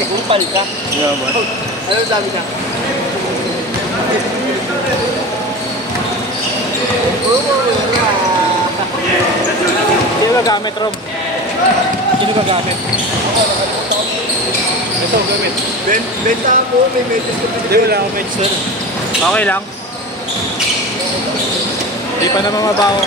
Kupal ka. Yaman. Ano sabi ka? Sino gagamit, Rob? Sino gagamit? Ito, gamit. Benta ako, may metis ko. Hindi, wala akong medicine. Okay lang. Hindi pa naman mabaho.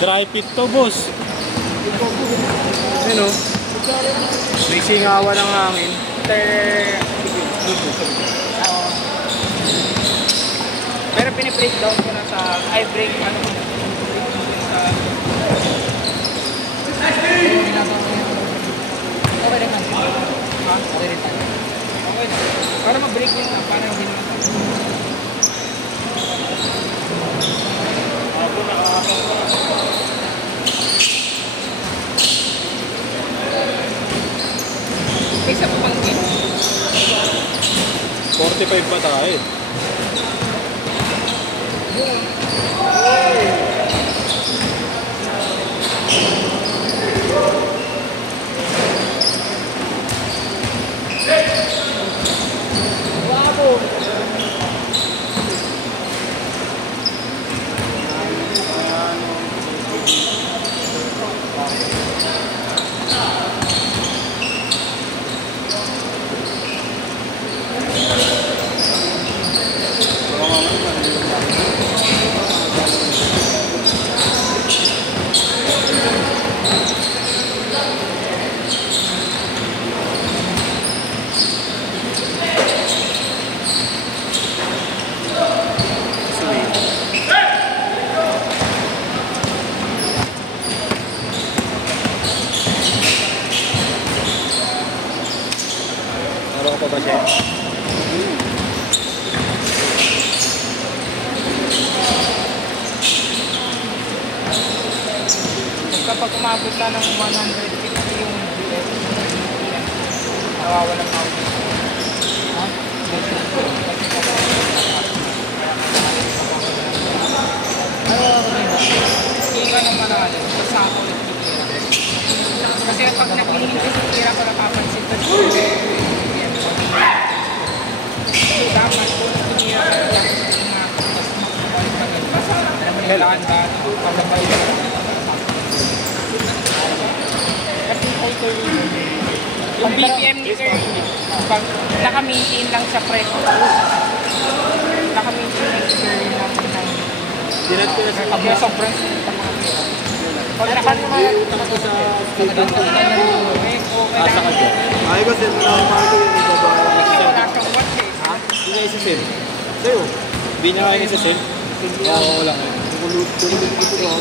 Dry fit to, boss. Ano? May singawan ng hangin. Pero pinibreakdown ko na sa break ano okay naman. Ha? Okay rin tayo. Okay na. Para mag-break din lang. Paano yung hinuman tayo? Isa pa pang gin. 45 pa tayo. Naroon ko pa ba siya? Kapag umabot na ng 150 yung BS, nawawalan na ako. Ha? Hinga naman na alin, basta ako ulit bigyan. Kasi pag naghihintay sa tira ko napapansin ko dapat kung tinira ka lang na makapabalik ka din. Alam mo kailangan ka pagkabay ka. Kasi yung BPM ni Sir, pag naka-maintain lang sa preso, naka-maintain lang si Sir ng Dinat ko na sa pag sobrang sa mga pera. Pag naka-maintain sa asa ka dyan. Ay ko, sir, na umaga yung ibaba. wala kang watch eh. Ha? Hindi nga isa-sim. Sa'yo? Hindi niya kaya isa-sim? Oo, wala nga. Tulog ko ito ako.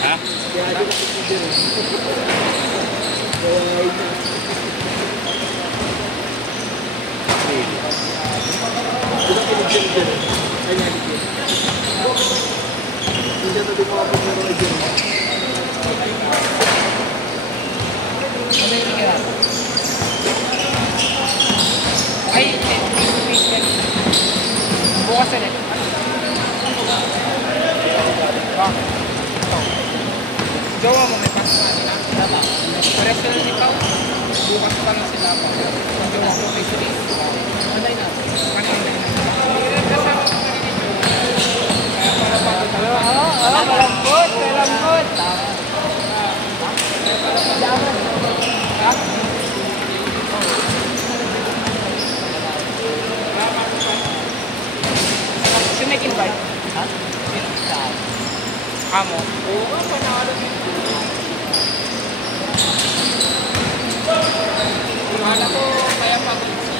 Ha? Ay, bukas na rin. Jowa mo, may pasok na nila. Paresto na si Pao. Bukas pa lang sila pa. Jowa mo, may sulis. Anay na. Anay na. Hindi kasama ko na rin ito. Kaya para pa. Malambot. Malambot. Ha? Should make invite? Ha? Amo. Oo nga, panalo din. Wala ko, kaya pagod si...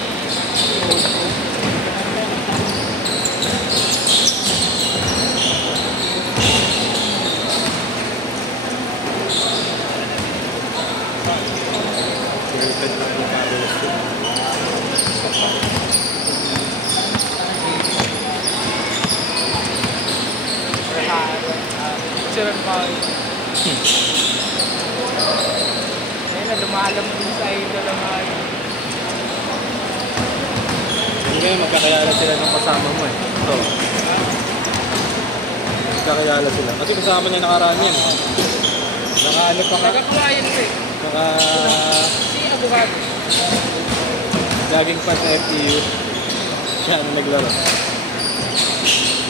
Ayun na, lumalam din sa idol ang Ngayon, magkakayala sila ng kasama mo eh. Ito. Magkakayala sila. Kasi kasama niya nakaraan yan. Naka-ano pa ka? Nagkakuhayan ko eh. Naka... Si Abogado. Laging pa sa FTU. Siya na naglaro.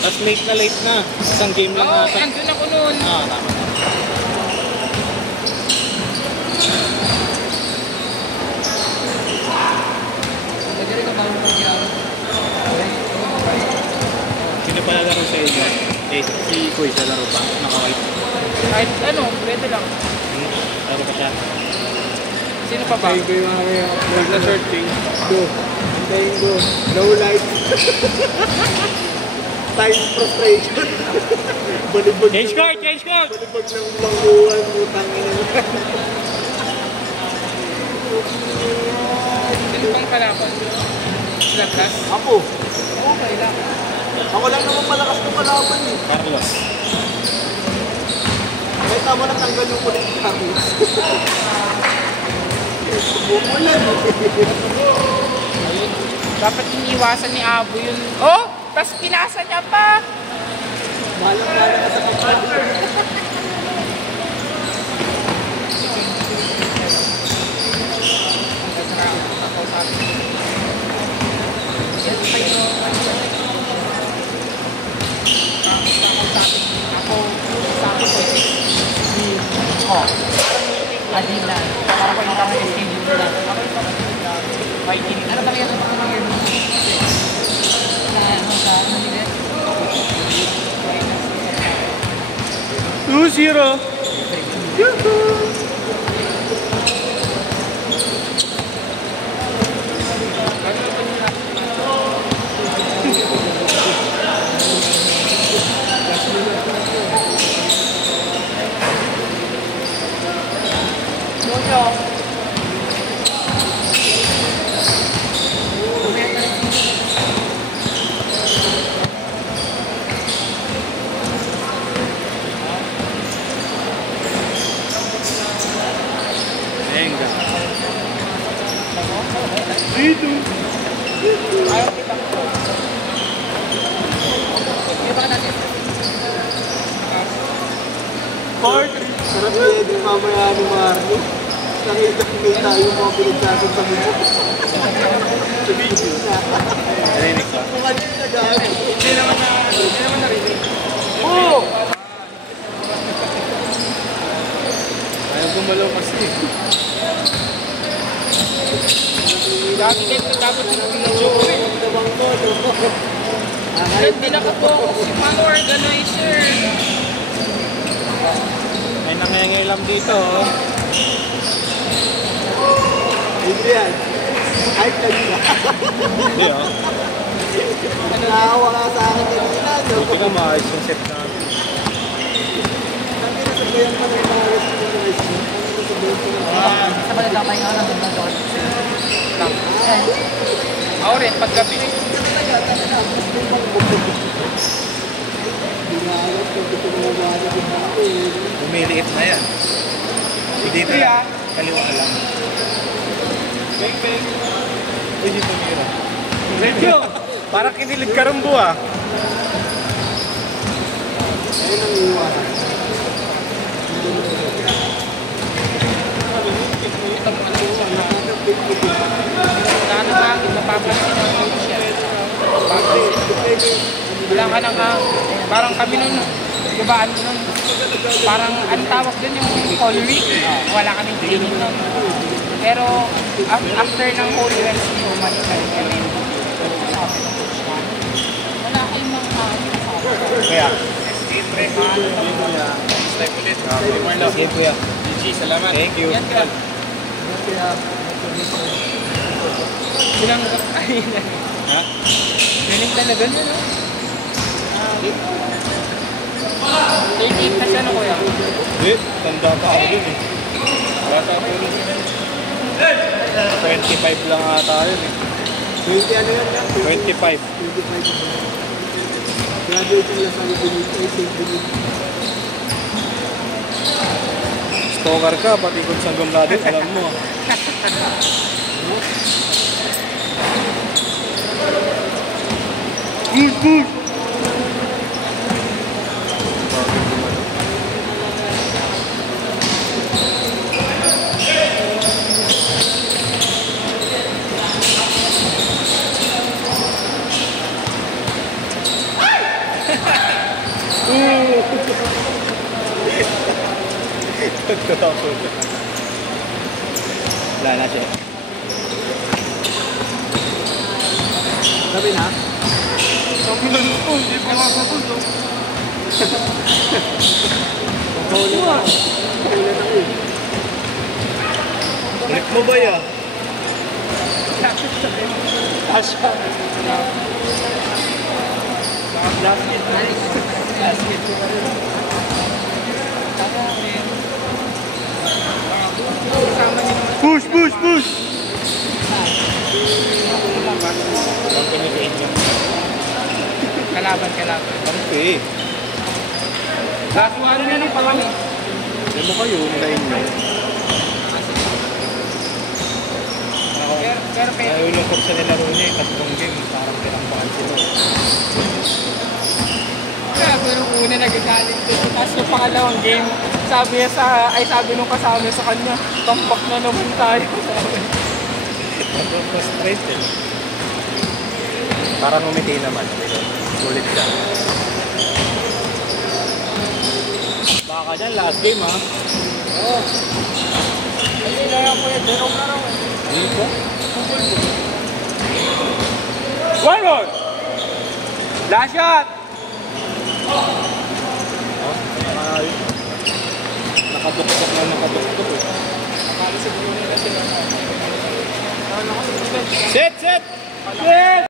Tapos late na. Isang game lang Oo, nata. andun ako noon. Ah, tama. Nagdari ka ba mo pag-iaro? Sino pa nalaro sa inyo? Eh, si Kuy sa laro pa. Naka-white. Kahit ano, pwede lang. Laro pa siya. Sino pa ba? Ay, ko yung mga Nag-searching. go. Hintayin ko. No light. Time frustration. Balibag Change card! Change card! Balibag ng langguan. Utang ina. Sino pang kalaban? Laglas? Ako. Okay lang. Ako lang naman malakas ng kalaban eh. Carlos. Kahit tama na tanggal yung kulit ni Carlos. Bumulan eh. Ayun. Dapat iniwasan ni Abo yun. Oh! Tapos pinasa niya pa! Malang-malang ka sa kapatid. Adina. Para ko yung kami yung schedule na. Fighting. Ano ba yung mga year mo? Sa Manila? 2-0. Venga. Dito. Ayaw kita. Hindi ba ka natin? Part. Sarap na yung mamaya ni Marlo. Nakita yung mga pinagsasan sa mundo. Sabihin na. Narinig ka? Kung ano yung nag-aaral. Hindi naman narinig. Oo! Ayaw gumalaw kasi. Dati din ko dapat yung video ko eh. Hindi nakapokus yung mga organizer. May nangyaylam dito. Oh. Adrian, kahit kanina. Hindi oh. Nakawa ka sa akin kanina. Buti ka maayos yung set natin. Ang pinasabayan pa ng mga restaurant. Ang pinasabayan pa ng Sa balik ako yung ano, doon lang. Ako rin, paggabi. Lumiliit na yan. Dito Kuya. Kaliwa ka lang. Bang bang. Uy, dito mira. Medyo. Parang kinilig karumbo ah. Ayun ang iwanan. Ito mo ano siya. Ano ba? Mapapansin ang coach siya. Wala ka nang parang kami nun, gabaan nun. Parang ang tawag dun yung Holy Week. Wala kaming training nun. Pero after ng Holy Wednesday, umalik ka rin kami. Wala kayong mga Kaya. Sige kuya. Salamat. Thank you. Yan ka. Bilang ay Ha? galing talaga niya, no? 13 na siya, no, kuya? Hindi. Tanda pa ako dun eh. Bata ako dun. 25 lang ata yun eh. 20 ano yan lang? 25. 25. Graduate lang sa Benito. Ay, St. Benito. Stalker ka, pati kung saan gumladit, alam mo. Push, push! Wala na siya. Sabi na? Sabi na ito, hindi pa makakapun to. Paulit na. Paulit na eh. Ulit mo ba ya? Asya. Last hit. Last hit. Kasama niyo naman. Push, push, push! Kalaban. Okay. Kasuhan na ng palami. Alam mo kayo, nalain nyo. Pero Nalulungkot sa nilaro niya eh. Tatlong game, parang pinambahan sila. pero nung una nagagalit ko. Tapos yung pangalawang game, sabi nung kasama sa kanya, tambak na naman tayo. Frustrated. Parang umiti naman. Sulit siya. Baka dyan, last game ha. Oo. Hindi na yan po yun. Derong na raw. Dito? One more! Last shot! Nakabuktok na nakabuktok eh. Akala siguro nila sila. Set! Set! Set!